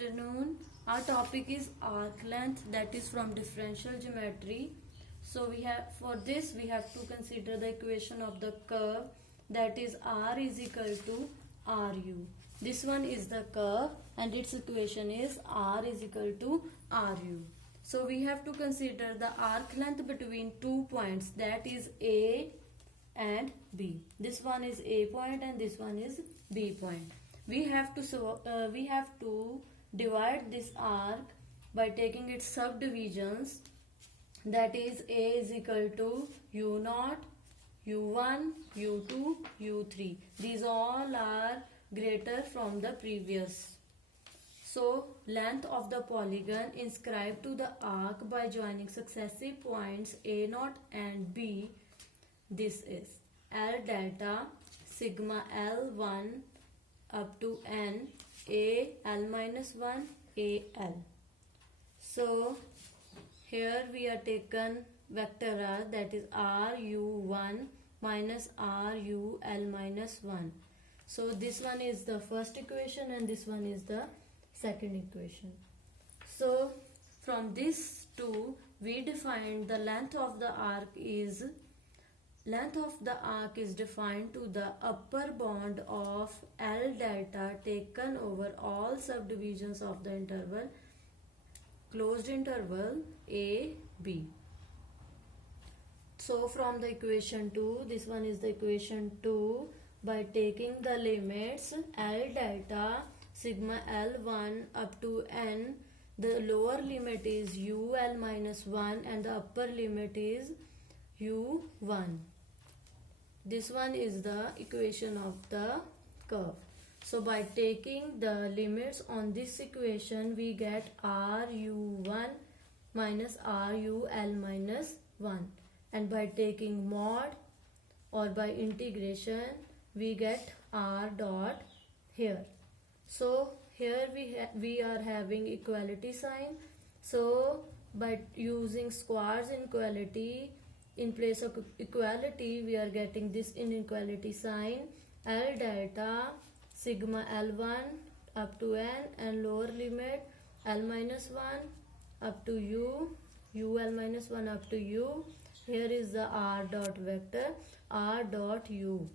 afternoon. Our topic is arc length, that is from differential geometry. So we have to consider the equation of the curve, that is r is equal to ru. This one is the curve and its equation is r is equal to ru. So we have to consider the arc length between 2 points, that is A and B. This one is A point and this one is B point. We have to divide this arc by taking its subdivisions, that is A is equal to u0, u1, u2, u3. These all are greater from the previous. So length of the polygon inscribed to the arc by joining successive points A0 and B, this is L delta sigma L1 up to n A L minus 1 A L. So here we are taken vector r, that is ru1 minus ru L minus 1. So this one is the first equation and this one is the second equation. So from this two we defined the length of the arc is defined to the upper bound of L delta taken over all subdivisions of the interval, closed interval A, B. So from the equation 2, this one is the equation 2, by taking the limits L delta sigma L1 up to n, the lower limit is UL minus 1 and the upper limit is U1. This one is the equation of the curve. So by taking the limits on this equation, we get RU1 minus RUL minus 1. And by taking mod or by integration, we get R dot here. So here we are having equality sign. So by using squares inequality, in place of equality we are getting this inequality sign, L delta sigma L1 up to n and lower limit L minus 1 up to u, UL minus 1 up to u. Here is the R dot vector, R dot u.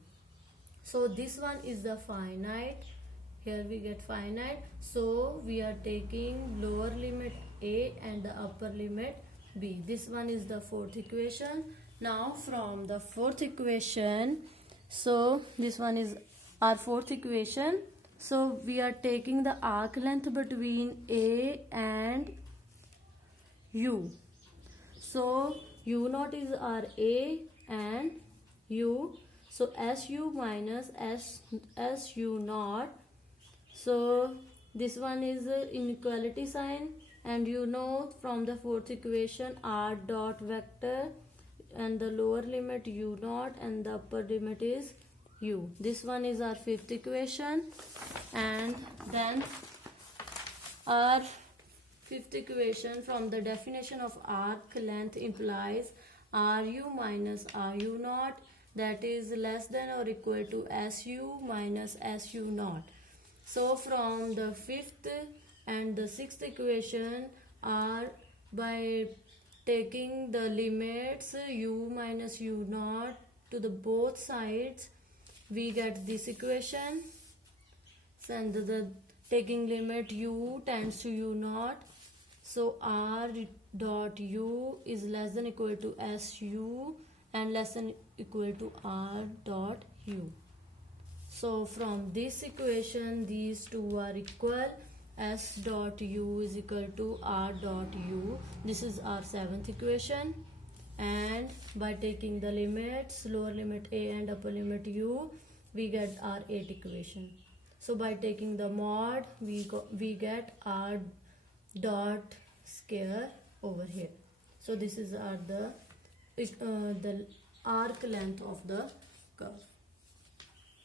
So this one is the finite. Here we get finite. So we are taking lower limit A and the upper limit B. This one is the fourth equation. Now from the fourth equation, so this one is our fourth equation. So we are taking the arc length between A and U. So U0 is our A and U. So SU minus SU0. So this one is inequality sign, and you know from the fourth equation R dot vector and the lower limit U0 and the upper limit is U. This one is our fifth equation, and then our fifth equation from the definition of arc length implies RU minus RU0, that is less than or equal to SU minus SU0. So from the fifth and the sixth equation are by taking the limits u minus u0 to the both sides, we get this equation. And the taking limit u tends to u0, so r dot u is less than equal to su and less than equal to r dot u. So from this equation these two are equal. S dot u is equal to R dot u. This is our seventh equation, and by taking the limits lower limit A and upper limit u, we get our eighth equation. So by taking the mod we get R dot square over here. So this is the arc length of the curve.